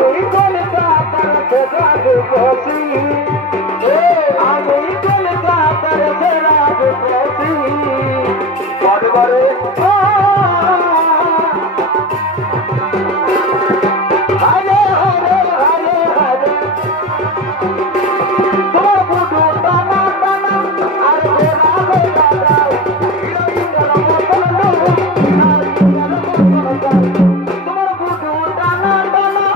আমি কলকাতার সেরা রূপসী আমি কলকাতার সেরা রূপসী বারে হরে হরে হরে হরে তোমার বুধু টানা টানা আর ঘোরা ঘোরা যাও হিরোইনের মতন তোমার বুধু টানা টানা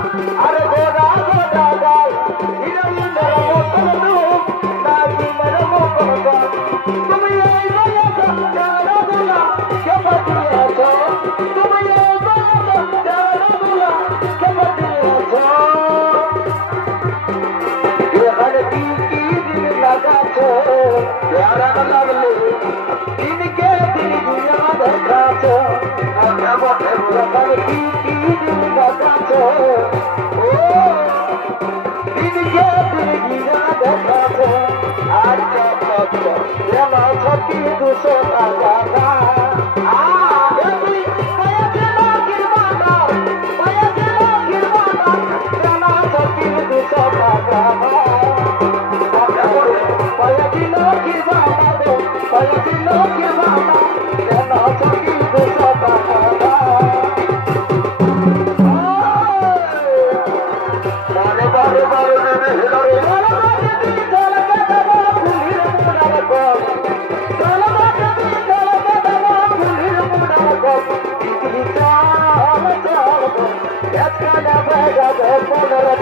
আর ঘোরা ঘোরা যাও হিরোইনের মতন নাগিনের মতন তুমি এই বয়সে খেলাধুলা কে বাদিয়েছ তুমি এই বয়সে খেলাধুলা কে বাদিয়েছ এখানে কি দিন লাগাছো প্যারা লাগলে দিনকে দিন দুনিয়া দেখাছো এখানে কি দিন লাগাছো ও দিনকে দিন দুনিয়া দেখাছো আর আমার সত্যি 200 টাকা Let's go,